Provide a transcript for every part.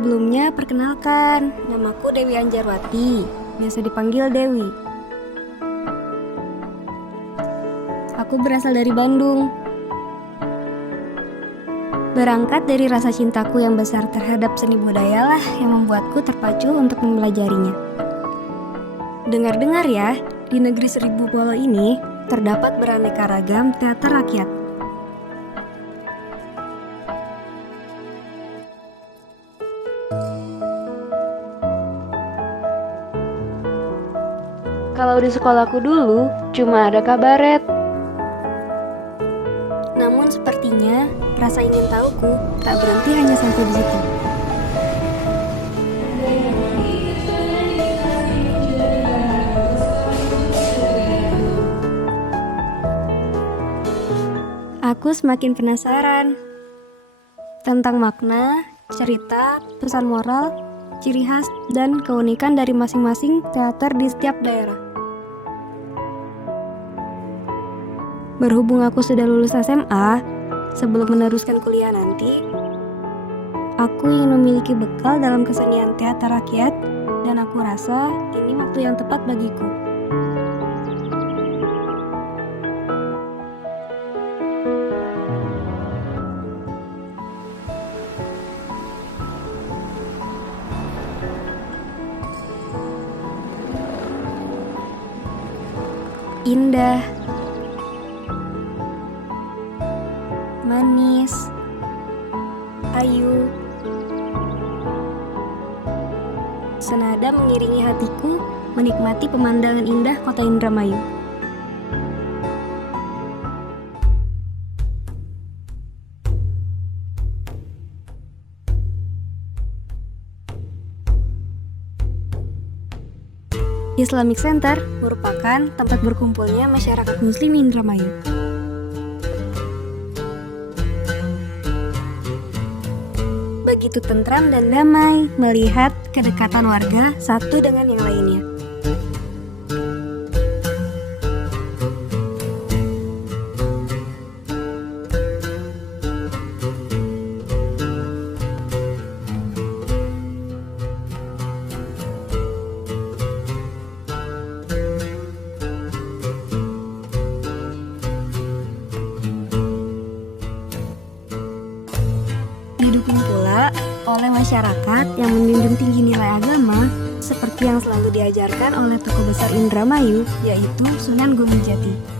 Sebelumnya, perkenalkan, namaku Dewi Anjarwati, biasa dipanggil Dewi. Aku berasal dari Bandung. Berangkat dari rasa cintaku yang besar terhadap seni budaya lah yang membuatku terpacu untuk mempelajarinya. Dengar-dengar ya, di negeri seribu pulau ini terdapat beraneka ragam teater rakyat. Kalau di sekolahku dulu, cuma ada kabaret. Namun sepertinya rasa ingin tahuku tak berhenti hanya sampai di situ. Aku semakin penasaran tentang makna, cerita, pesan moral, ciri khas, dan keunikan dari masing-masing teater di setiap daerah. Berhubung aku sudah lulus SMA, sebelum meneruskan kuliah nanti, aku ingin memiliki bekal dalam kesenian teater rakyat, dan aku rasa ini waktu yang tepat bagiku. Indah, manis, ayu, senada mengiringi hatiku menikmati pemandangan indah kota Indramayu. Islamic Center merupakan tempat berkumpulnya masyarakat Muslim Indramayu. Begitu tentram dan damai melihat kedekatan warga satu dengan yang lainnya. Didukung pula oleh masyarakat yang menjunjung tinggi nilai agama seperti yang selalu diajarkan oleh tokoh besar Indramayu, yaitu Sunan Gunung Jati.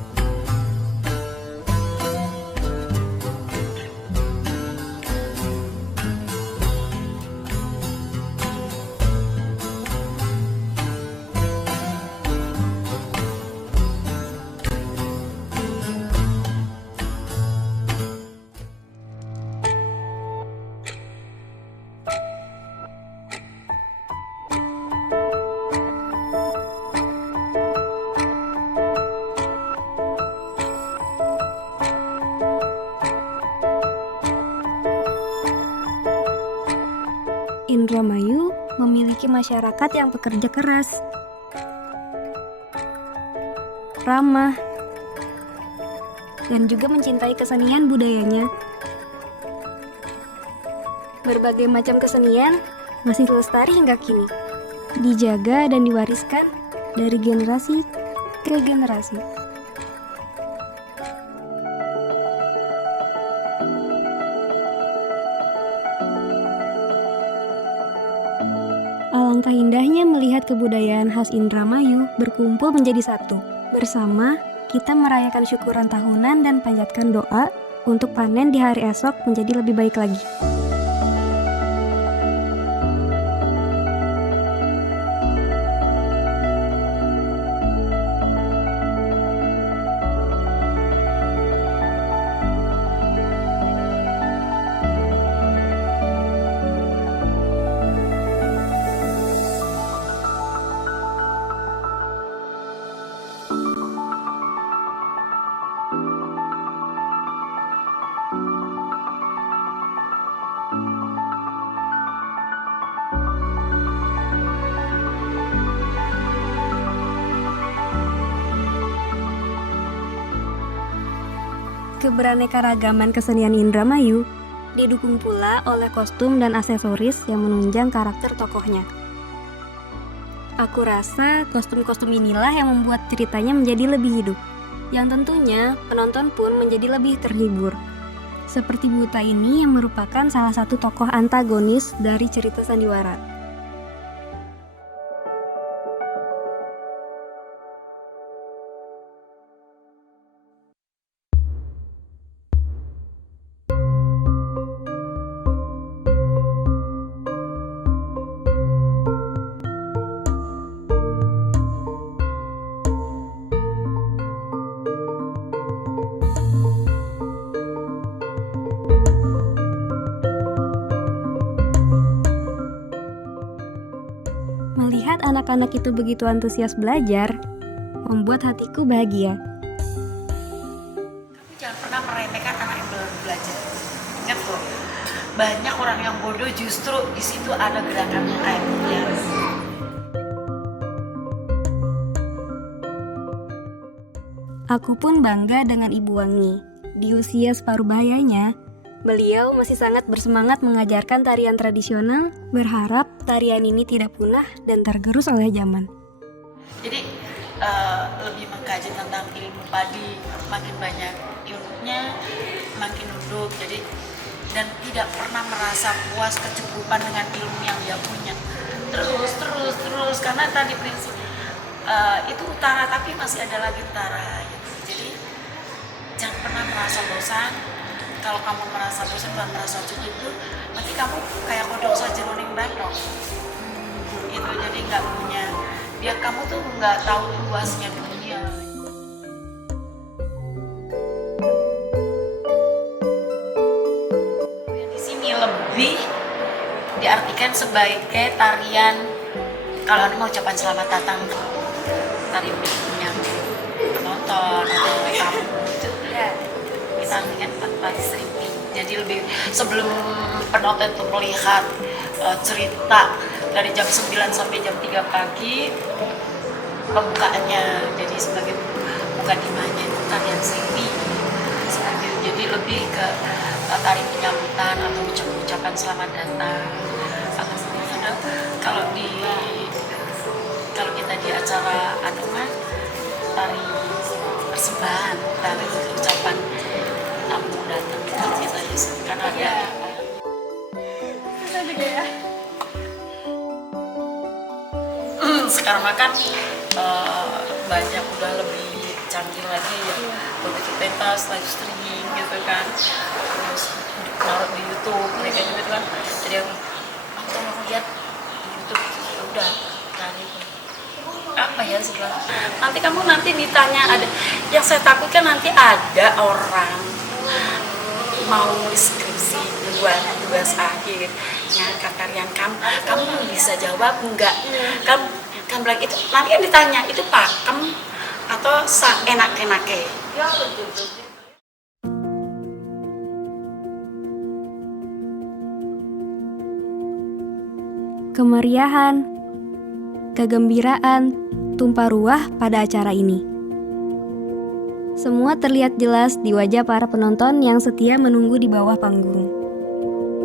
Indramayu memiliki masyarakat yang pekerja keras, ramah, dan juga mencintai kesenian budayanya. Berbagai macam kesenian masih lestari hingga kini, dijaga dan diwariskan dari generasi ke generasi. Alangkah indahnya melihat kebudayaan khas Indramayu berkumpul menjadi satu. Bersama, kita merayakan syukuran tahunan dan panjatkan doa untuk panen di hari esok menjadi lebih baik lagi. Keberaneka ragaman kesenian Indramayu Didukung pula oleh kostum dan aksesoris yang menunjang karakter tokohnya. Aku rasa kostum-kostum inilah yang membuat ceritanya menjadi lebih hidup. Yang tentunya penonton pun menjadi lebih terhibur. Seperti Buta ini yang merupakan salah satu tokoh antagonis dari cerita sandiwara. Melihat anak-anak itu begitu antusias belajar, membuat hatiku bahagia. Tapi jangan pernah meremehkan anak yang belajar. Ingat loh, banyak orang yang bodoh justru di situ ada gerakannya kayak dia. Aku pun bangga dengan Ibu Wangi. Di usia separuh bahayanya, beliau masih sangat bersemangat mengajarkan tarian tradisional, berharap tarian ini tidak punah dan tergerus oleh zaman. Jadi lebih mengkaji tentang ilmu padi, makin banyak ilmunya, makin duduk. Jadi dan tidak pernah merasa puas kecukupan dengan ilmu yang dia punya. Terus karena tadi prinsip itu utara tapi masih ada lagi utara. Jadi jangan pernah merasa bosan. Kalau kamu merasa bosan dan merasa cukup itu, nanti kamu kayak kodok saja jeroning bandok. Itu jadi nggak punya, dia kamu tuh nggak tahu luasnya dunia. Di sini lebih diartikan sebagai tarian, kalau mau ucapan selamat datang, tari punya penonton atau kamu itu kita artikan tanpa stripping. Jadi lebih sebelum penonton itu melihat cerita dari jam 9 sampai jam 3 pagi, pembukaannya jadi sebagai mukadimahnya itu tarian stripping. Jadi lebih ke tari penyambutan atau ucapan selamat datang. Kalau kita di acara anungan tari persembahan, tari ucapan tamu datang, kalau kita kan ada. Sekarang makan banyak udah lebih canggih lagi ya, begitu pentas, live streaming gitu kan, terus naruh di YouTube mereka gitu kan. Jadi aku tolong lihat di YouTube, ya udah cari apa ya sebenarnya. Nanti kamu ditanya, ada yang saya takutkan nanti ada orang mau nulis skripsi buat tugas akhir ngangkat tarian kamu bisa jawab enggak, kamu bilang itu nanti kan ditanya itu pakem atau enak-enaknya. Kemeriahan, kegembiraan, tumpah ruah pada acara ini. Semua terlihat jelas di wajah para penonton yang setia menunggu di bawah panggung.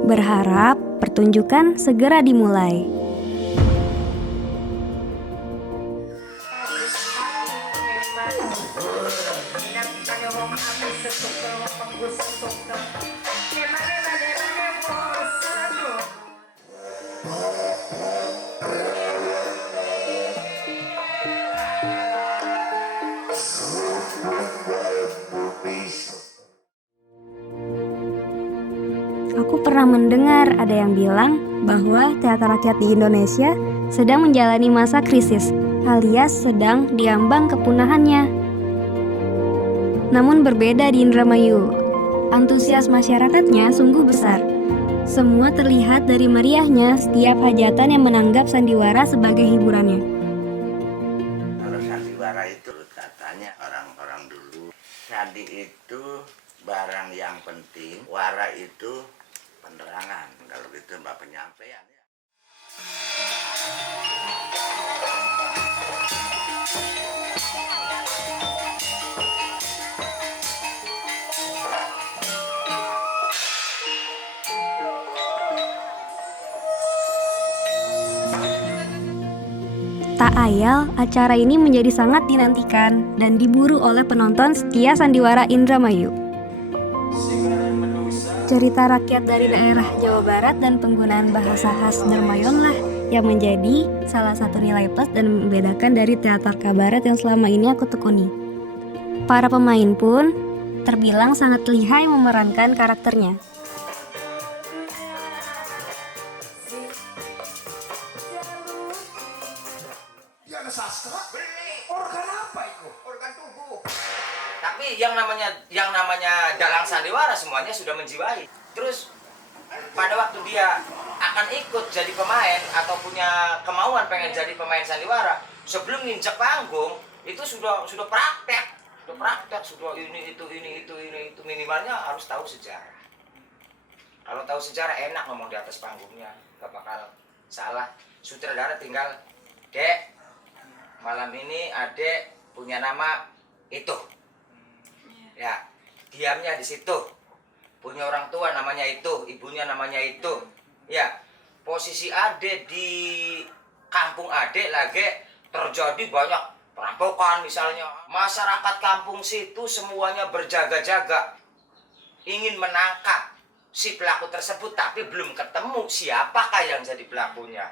Berharap pertunjukan segera dimulai. Aku pernah mendengar ada yang bilang bahwa teater rakyat di Indonesia sedang menjalani masa krisis, alias sedang diambang kepunahannya. Namun berbeda di Indramayu, antusias masyarakatnya sungguh besar. Semua terlihat dari meriahnya setiap hajatan yang menanggap sandiwara sebagai hiburannya. Kalau sandiwara itu katanya orang-orang dulu, sandi itu barang yang penting, wara itu penerangan. Kalau gitu mbak penyampaian ya. Tak ayal, acara ini menjadi sangat dinantikan dan diburu oleh penonton setia Sandiwara Indramayu. Cerita rakyat dari daerah Jawa Barat dan penggunaan bahasa khas Dermayon lah yang menjadi salah satu nilai plus dan membedakan dari teater kabaret yang selama ini aku tekuni. Para pemain pun terbilang sangat lihai memerankan karakternya. Yang sastra? Organ apa itu? Organ tubuh. Tapi yang namanya dalang sandiwara semuanya sudah menjiwai. Terus pada waktu dia akan ikut jadi pemain atau punya kemauan pengen jadi pemain sandiwara, sebelum nginjek panggung itu sudah praktek, sudah ini itu minimalnya harus tahu sejarah. Kalau tahu sejarah enak ngomong di atas panggungnya, gak bakal salah. Sutradara tinggal, Dek, malam ini Adek punya nama itu. Ya, diamnya di situ. Punya orang tua namanya itu, ibunya namanya itu. Ya, posisi Adek di kampung Adek lagi terjadi banyak perampokan misalnya. Masyarakat kampung situ semuanya berjaga-jaga. Ingin menangkap si pelaku tersebut, tapi belum ketemu siapakah yang jadi pelakunya.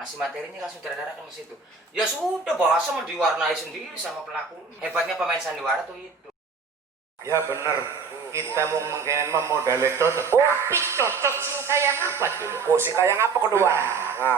Ngasih materinya langsung sutradara ke situ. Ya sudah, bahasa mau diwarnai sendiri sama pelaku. Hebatnya pemain sandiwara tuh itu. Ya bener, kita mau mengkenen modalnya cocok. Oh, cocok sing kayak apa dulu? Oh, si kayang apa kedua?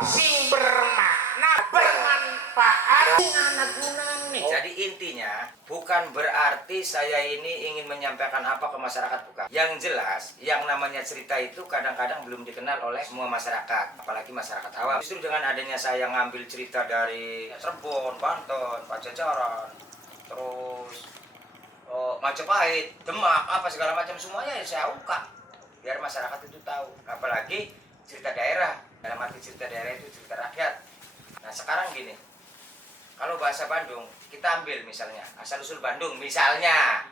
Sing bermakna, bermanfaat, anak gunane. Jadi intinya bukan berarti saya ini ingin menyampaikan apa ke masyarakat, bukan. Yang jelas, yang namanya cerita itu kadang-kadang belum dikenal oleh semua masyarakat, apalagi masyarakat awam. Justru dengan adanya saya ngambil cerita dari Cirebon, Banten, Pajajaran, terus Majapahit, Demak, apa segala macam semuanya ya saya ungkap biar masyarakat itu tahu. Apalagi cerita daerah, dalam arti cerita daerah itu cerita rakyat. Nah sekarang gini, kalau bahasa Bandung kita ambil misalnya asal usul Bandung misalnya,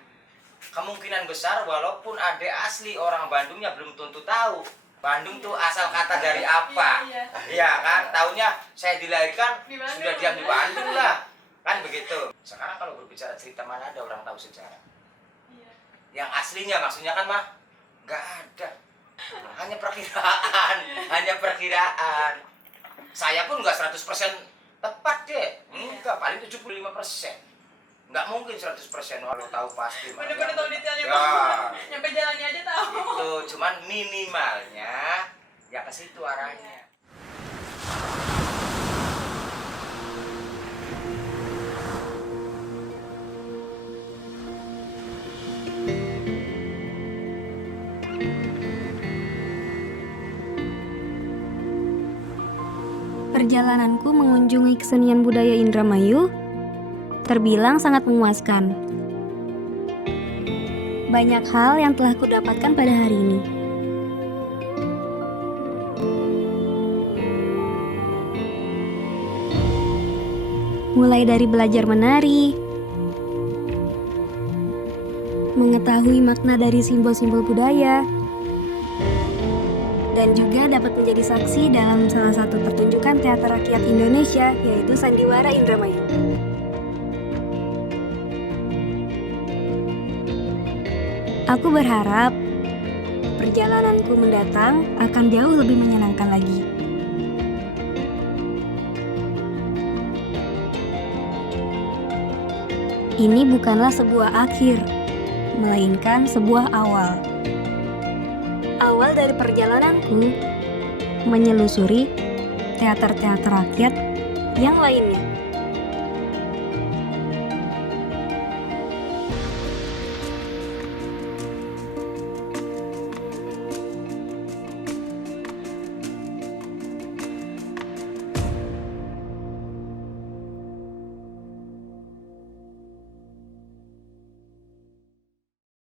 kemungkinan besar walaupun ada asli orang Bandungnya belum tentu tahu Bandung tuh asal kata dari apa. Iya kan, taunya saya dilahirkan sudah diam di Bandung lah. Kan begitu. Sekarang kalau berbicara cerita mana ada orang tahu sejarah. Yang aslinya maksudnya kan mah nggak ada. Hanya perkiraan. Saya pun nggak 100% tepat deh. Enggak, paling 75%. Nggak mungkin 100% kalau tahu pasti. Bener-bener tahu detailnya ya. Bang. Nyampe jalannya aja tahu. Itu cuman minimalnya ya ke situ arahnya. Perjalananku mengunjungi kesenian budaya Indramayu terbilang sangat memuaskan. Banyak hal yang telah kudapatkan pada hari ini. Mulai dari belajar menari, mengetahui makna dari simbol-simbol budaya, dan juga dapat menjadi saksi dalam salah satu pertunjukan teater rakyat Indonesia, yaitu Sandiwara Indramayu. Aku berharap perjalananku mendatang akan jauh lebih menyenangkan lagi. Ini bukanlah sebuah akhir, melainkan sebuah awal. Awal dari perjalananku menyelusuri teater-teater rakyat yang lainnya.